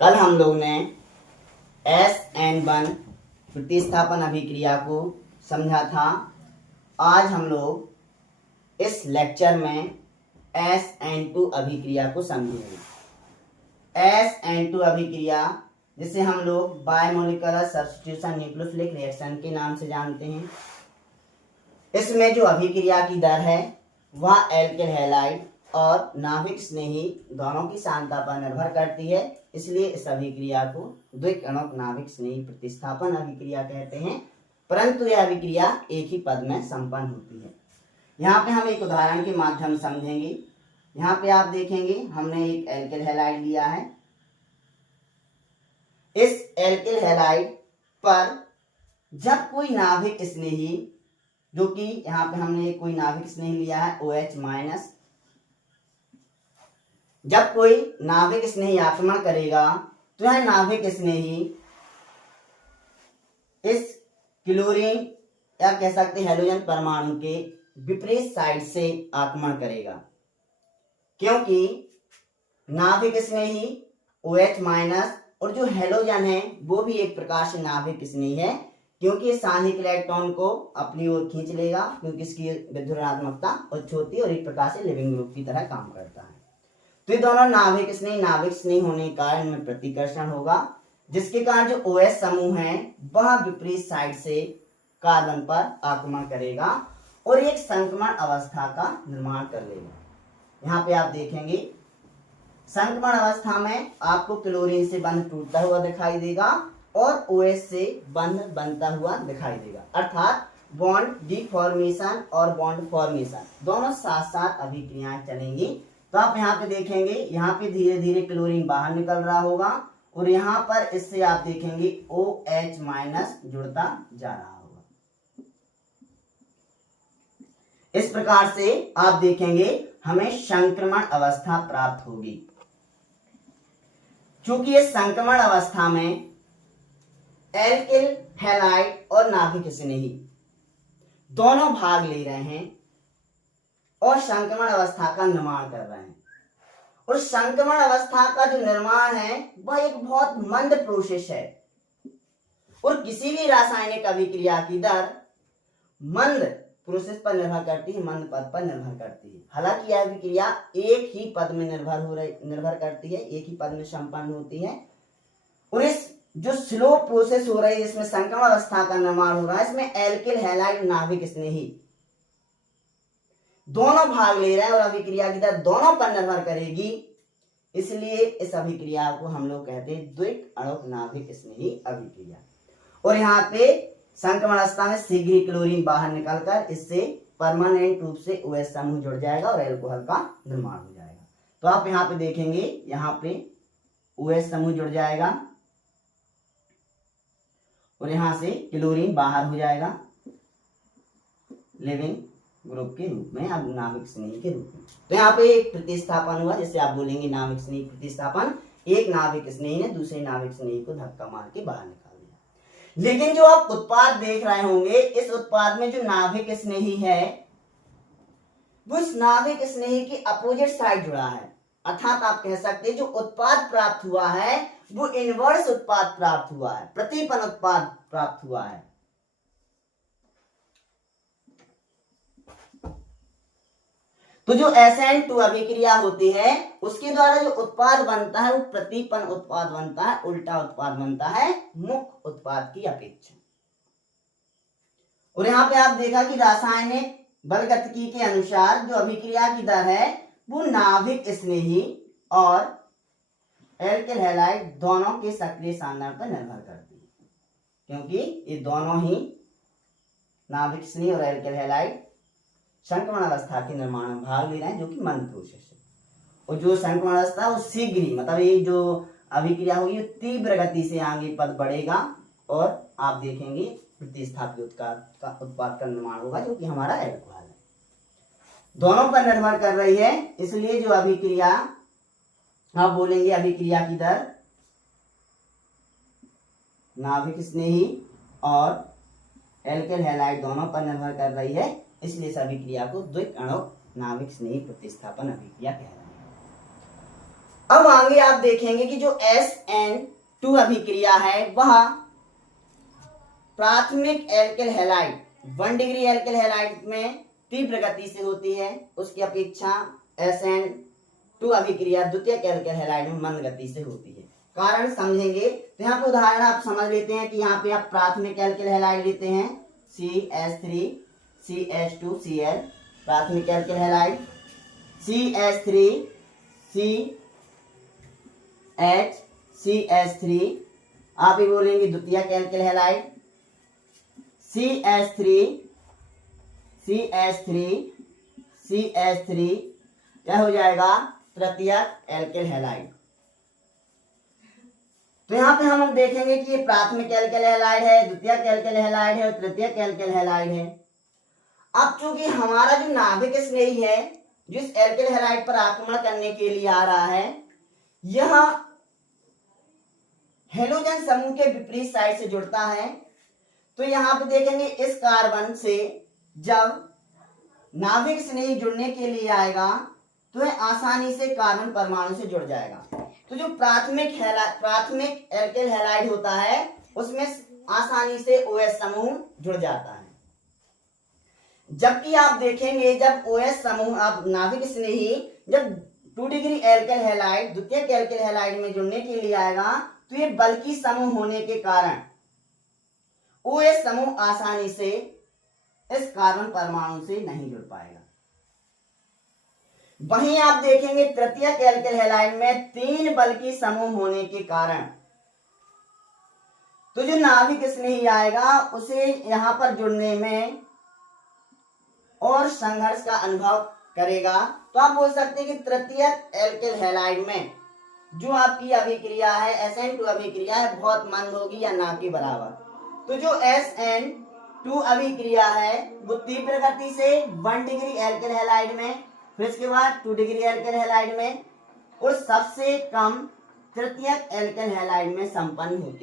कल हम लोग ने SN1 प्रतिस्थापन अभिक्रिया को समझा था। आज हम लोग इस लेक्चर में SN2 अभिक्रिया को समझेंगे। SN2 अभिक्रिया जिसे हम लोग बायमोलिकुलर सब्स्टिट्यूशन न्यूक्लियोफिलिक रिएक्शन के नाम से जानते हैं। इसमें जो अभिक्रिया की दर है वह एल्किल हैलाइड और नाभिक स्नेही दोनों की सांद्रता पर निर्भर करती है, इसलिए इस अभिक्रिया को द्विकणक नाभिक स्नेही प्रतिस्थापन अभिक्रिया कहते हैं। परंतु यह अभिक्रिया एक ही पद में संपन्न होती है। यहाँ पे हम एक उदाहरण के माध्यम समझेंगे। यहाँ पे आप देखेंगे हमने एक एल्किल हैलाइड लिया है। इस एल्किल हैलाइड पर जब कोई नाभिक स्नेही, जो कि यहाँ पे हमने कोई नाभिक स्नेही लिया है OH-, जब कोई नाभिक स्नेही आक्रमण करेगा तो यह नाभिक स्नेही इस क्लोरीन या कह सकते हैलोजन परमाणु के विपरीत साइड से आक्रमण करेगा, क्योंकि नाभिक स्नेही OH- और जो हैलोजन है वो भी एक प्रकार से नाभिक स्नेही है, क्योंकि सान्निहित इलेक्ट्रॉन को अपनी ओर खींच लेगा, क्योंकि इसकी विद्युत ऋणात्मकता उच्च होती है और एक प्रकार से लिविंग ग्रुप की तरह काम करता है। तो ये दोनों नाभिक स्नेही होने के कारण इनमें प्रतिकर्षण होगा, जिसके कारण जो OH समूह है वह विपरीत साइड से कार्बन पर आक्रमण करेगा और एक संक्रमण अवस्था का निर्माण कर लेगा। यहाँ पे आप देखेंगे संक्रमण अवस्था में आपको क्लोरीन से बंध टूटता हुआ दिखाई देगा और OH से बंध बनता हुआ दिखाई देगा, अर्थात बॉन्ड डिफॉर्मेशन और बॉन्ड फॉर्मेशन दोनों साथ साथ अभिक्रियाएं चलेंगी। तो आप यहाँ पे देखेंगे, यहाँ पे धीरे धीरे क्लोरीन बाहर निकल रहा होगा और यहाँ पर इससे आप देखेंगे OH- जुड़ता जा रहा होगा। इस प्रकार से आप देखेंगे हमें संक्रमण अवस्था प्राप्त होगी। चूंकि इस संक्रमण अवस्था में एल्किल हैलाइड और नाभिक स्नेही दोनों भाग ले रहे हैं और संक्रमण अवस्था का निर्माण कर रहे हैं, और संक्रमण अवस्था का जो निर्माण है वह एक बहुत मंद प्रोसेस है और किसी भी रासायनिक अभिक्रिया की दर मंद प्रोसेस पर निर्भर करती है, मंद पद पर निर्भर करती है। हालांकि यह अभिक्रिया एक ही पद में निर्भर करती है, एक ही पद में संपन्न होती है, और इस जो स्लो प्रोसेस हो रही है इसमें संक्रमण अवस्था का निर्माण हो रहा है, इसमें एल्किल हैलाइड नाभिक स्नेही दोनों भाग ले रहे हैं और अभिक्रिया की दर दोनों पर निर्भर करेगी, इसलिए इस अभिक्रिया को हम लोग कहते हैं द्विकणक नाभिक स्नेही अभिक्रिया। और यहाँ पे संक्रमण अवस्था में शीघ्र ही क्लोरीन बाहर निकलकर इससे परमानेंट रूप से OH समूह जुड़ जाएगा और एल्कोहल का निर्माण हो जाएगा। तो आप यहाँ पे देखेंगे, यहाँ पे OH समूह जुड़ जाएगा और यहाँ से क्लोरीन बाहर हो जाएगा लिविंग ग्रुप के रूप में, अब नाभिक स्नेही के रूप में। तो यहाँ पे एक प्रतिस्थापन हुआ, जैसे आप बोलेंगे नाभिक स्नेही प्रतिस्थापन। एक नाभिक स्नेही ने दूसरे नाभिक स्नेही को धक्का मार के बाहर निकाल दिया। लेकिन जो आप उत्पाद देख रहे होंगे, इस उत्पाद में जो नाभिक स्नेही है वो इस नाभिक स्नेही की अपोजिट साइड जुड़ा है, अर्थात आप कह सकते हैं जो उत्पाद प्राप्त हुआ है वो इनवर्स उत्पाद प्राप्त हुआ है, प्रतिपन्न उत्पाद प्राप्त हुआ है। तो जो SN2 अभिक्रिया होती है उसके द्वारा जो उत्पाद बनता है वो प्रतिपन्न उत्पाद बनता है, उल्टा उत्पाद बनता है मुख्य उत्पाद की अपेक्षा। और यहाँ पे आप देखा कि रासायनिक बलगतिकी के अनुसार जो अभिक्रिया की दर है वो नाभिक स्नेही और एल्किल हैलाइड दोनों के सक्रिय सांद्रण पर निर्भर करती है, क्योंकि ये दोनों ही नाभिक स्नेही और एल्किल हैलाइड संक्रमण अवस्था के निर्माण में भाग ले रहे हैं, जो कि मंद प्रोसेस है। और जो संक्रमण अवस्था वो शीघ्र ही, मतलब ये जो अभिक्रिया होगी तीव्र गति से आगे पद बढ़ेगा और आप देखेंगे प्रतिस्थापित उत्पाद का निर्माण होगा, जो कि हमारा एल्कोहल है। दोनों पर निर्भर कर रही है, इसलिए जो अभिक्रिया आप बोलेंगे अभिक्रिया की दर नाभिक स्नेही और एल्किल हैलाइड दोनों पर निर्भर कर रही है, इसलिए इस अभिक्रिया को द्विकणक नाभिक स्नेही प्रतिस्थापन अभिक्रिया कह रहे हैं। अब आगे आप देखेंगे कि जो SN2 अभिक्रिया है वह प्राथमिक alkyl halide 1 degree alkyl halide में तीव्र गति से होती है, उसकी अपेक्षा SN2 अभिक्रिया द्वितीयक एल्किल हैलाइड में मंद गति से होती है। कारण समझेंगे तो यहाँ पे उदाहरण आप समझ लेते हैं कि यहाँ पे आप प्राथमिक एल्किल हैलाइड लेते हैं CH3 CH2Cl प्राथमिक एल्किल हैलाइड, CH3 CH3 आप ही बोलेंगे द्वितीयक एल्किल हैलाइड, CH3 क्या हो जाएगा तृतीयक एल्किल हैलाइड। तो यहाँ पे हम देखेंगे कि ये प्राथमिक एल्किल हैलाइड है, द्वितीयक एल्किल हैलाइड है और तृतीयक एल्किल हैलाइड है। अब चूंकि हमारा जो नाभिक स्नेही है जिस एल्किल हैलाइड पर आक्रमण करने के लिए आ रहा है, यह हेलोजन समूह के विपरीत साइड से जुड़ता है। तो यहाँ पे देखेंगे इस कार्बन से जब नाभिक स्नेही जुड़ने के लिए आएगा तो यह आसानी से कार्बन परमाणु से जुड़ जाएगा। तो जो प्राथमिक एल्किल हैलाइड होता है उसमें आसानी से OH समूह जुड़ जाता है, जबकि आप देखेंगे जब OH समूह अब नाभिक स्नेही जब 2 डिग्री एल्किल हैलाइड द्वितीयक एल्किल हैलाइड में जुड़ने के लिए आएगा तो ये बल्कि समूह होने के कारण OH समूह आसानी से इस कार्बन परमाणु से नहीं जुड़ पाएगा। वहीं आप देखेंगे तृतीयक एल्किल हैलाइड में 3 बल्कि समूह होने के कारण तो जो नाभिक स्नेही आएगा उसे यहां पर जुड़ने में और संघर्ष का अनुभव करेगा। तो आप बोल सकते हैं कि तृतीयक एल्किल हैलाइड में जो आपकी अभिक्रिया है SN2 अभिक्रिया है बहुत मंद होगी या ना के बराबर। तो जो SN2 अभिक्रिया है वो तीव्र गति से 1 डिग्री एल्किल हैलाइड में, फिर इसके बाद 2 डिग्री एल्किल हैलाइड में और सबसे कम तृतीयक एल्किल हैलाइड में संपन्न होती है।